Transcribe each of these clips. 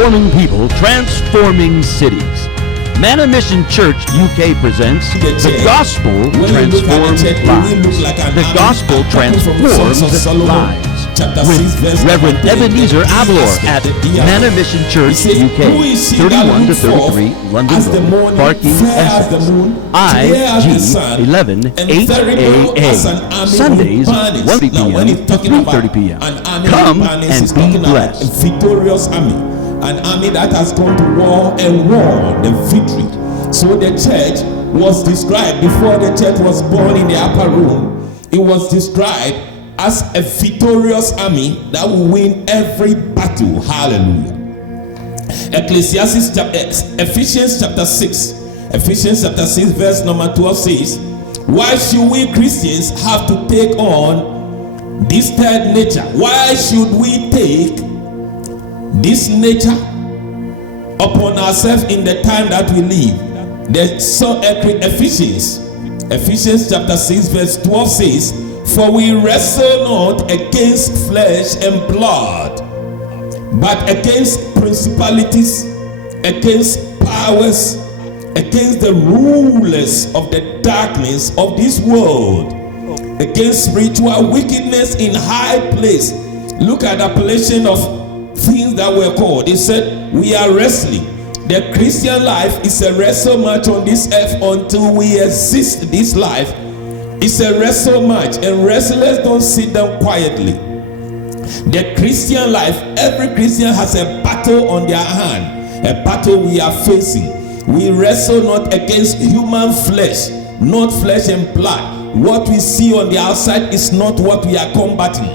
Transforming people, transforming cities. Manna Mission Church UK presents The Gospel Transforms Lives. The Gospel Transforms Lives. With Reverend Ebenezer Avalor at Manna Mission Church UK, 31 to 33 London Road, Barking, Essex. IG 11 8AA. Sundays 1 p.m. to 3:30 p.m. Come and be blessed. Victorious army. An army that has gone to war and won the victory. So the church was described, before the church was born in the upper room, it was described as a victorious army that will win every battle. Hallelujah. Ephesians chapter 6 verse number 12 says, why should we Christians have to take on this third nature? Why should we take this nature upon ourselves in the time that we live? Ephesians chapter 6 verse 12 says, for we wrestle not against flesh and blood, but against principalities, against powers, against the rulers of the darkness of this world, against spiritual wickedness in high place. Look at the appellation of things that were called. It said we are wrestling. The Christian life is a wrestle match on this earth until we exist. This life is a wrestle match, and wrestlers don't sit down quietly. The Christian life, every Christian has a battle on their hand, a battle we are facing. We wrestle not against human flesh, not flesh and blood. What we see on the outside is not what we are combating.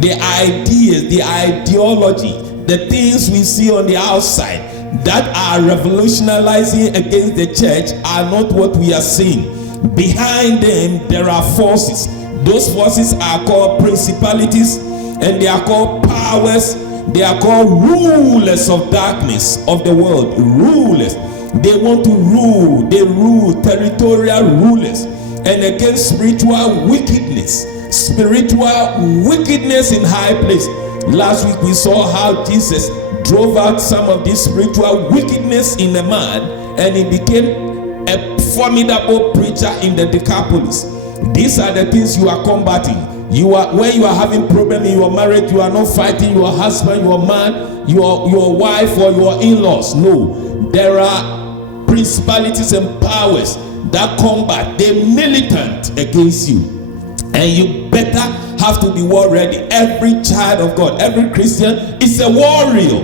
The ideas, the ideology, the things we see on the outside that are revolutionizing against the church are not what we are seeing. Behind them, there are forces. Those forces are called principalities, and they are called powers. They are called rulers of darkness of the world. Rulers. They want to rule. They rule, territorial rulers. And against spiritual wickedness. Spiritual wickedness in high place. Last week we saw how Jesus drove out some of this spiritual wickedness in a man, and he became a formidable preacher in the Decapolis. These are the things you are combating. When you are having problem in your marriage, you are not fighting your husband, your man, your wife, or your in-laws. No, there are principalities and powers that combat. They militant against you. And you better have to be war ready. Every child of God, every Christian is a warrior.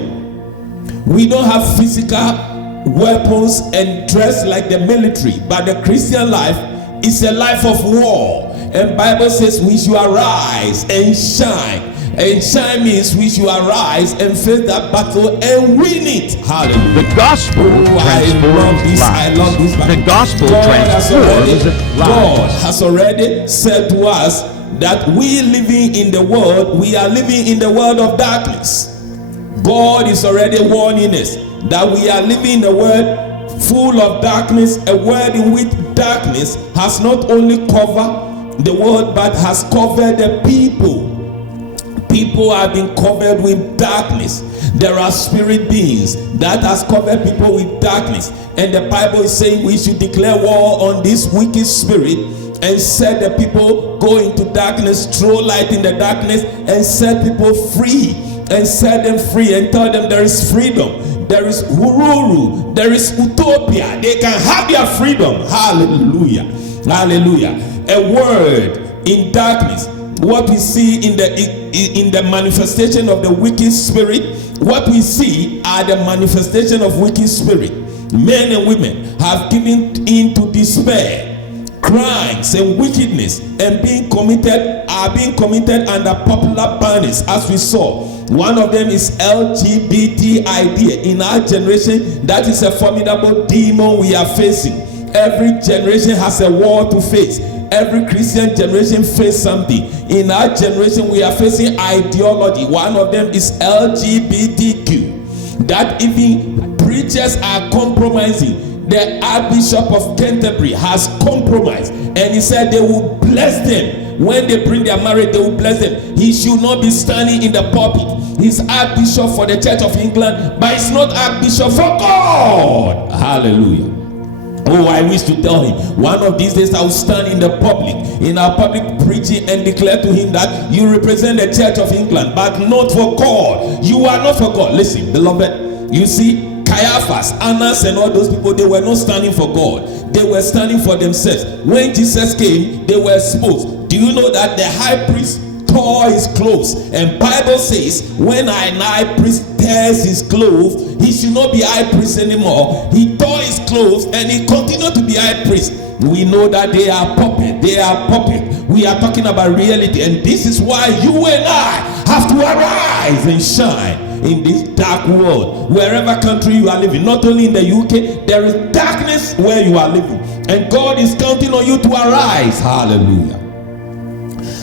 We don't have physical weapons and dress like the military, but the Christian life is a life of war. And Bible says we should arise and shine. And shine means we should arise and face that battle and win it. Hallelujah. The gospel transforms I love this. The gospel transforms lives. God has already said to us that we living in the world, we are living in the world of darkness. God is already warning us that we are living in a world full of darkness, a world in which darkness has not only covered the world but has covered the people. People have been covered with darkness. There are spirit beings that has covered people with darkness, and the Bible is saying we should declare war on this wicked spirit and set the people go into darkness, throw light in the darkness, and set people free, and set them free and tell them there is freedom, there is hururu, there is utopia. They can have their freedom. Hallelujah. Hallelujah. A word in darkness. What we see in the manifestation of the wicked spirit, what we see are the manifestation of wicked spirit. Men and women have given in to despair. Crimes and wickedness and are being committed under popular banners, as we saw. One of them is LGBT idea. In our generation, that is a formidable demon we are facing. Every generation has a war to face. Every Christian generation faces something. In our generation, we are facing ideology. One of them is LGBTQ. That even preachers are compromising. The Archbishop of Canterbury has compromised, and he said they will bless them them. When they bring their marriage, they will bless them. He should not be standing in the pulpit. He's Archbishop for the Church of England, but he's not Archbishop for God. Hallelujah. Oh, I wish to tell him, one of these days I will stand in the public, in our public preaching, and declare to him that you represent the Church of England, but not for God. You are not for God. Listen, beloved, you see, Caiaphas, Annas, and all those people, they were not standing for God. They were standing for themselves. When Jesus came, they were exposed. Do you know that the high priest tore his clothes? And Bible says, when an high priest tears his clothes, he should not be high priest anymore. He tore his clothes and he continued to be high priest. We know that they are puppet. They are puppet. We are talking about reality, and this is why you and I have to arise and shine in this dark world. Wherever country you are living, not only in the UK, there is darkness where you are living, and God is counting on you to arise. Hallelujah.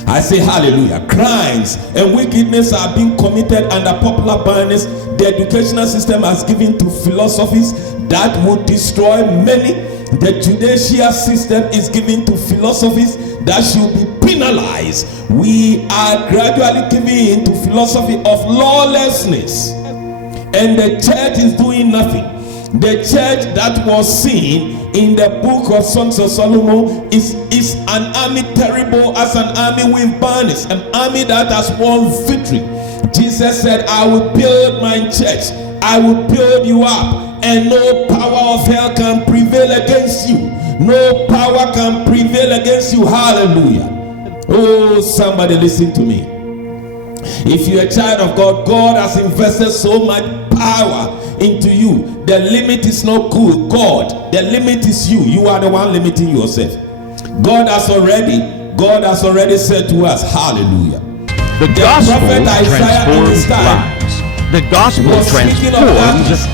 I say hallelujah. Crimes and wickedness are being committed under popular banners the educational system has given to philosophies that would destroy many. The judicial system is given to philosophies that should be penalized. We are gradually giving into philosophy of lawlessness, and the church is doing nothing. The church that was seen in the book of Songs of Solomon is an army terrible as an army with banners, an army that has won victory. Jesus said, I will build my church, I will build you up, and no power of hell can prevail against you. No power can prevail against you. Hallelujah. Oh, somebody listen to me. If you're a child of God, God has invested so much power into you. The limit is not God. The limit is you. You are the one limiting yourself. God has already said to us, hallelujah. The gospel transforms lives. The gospel transforms lives.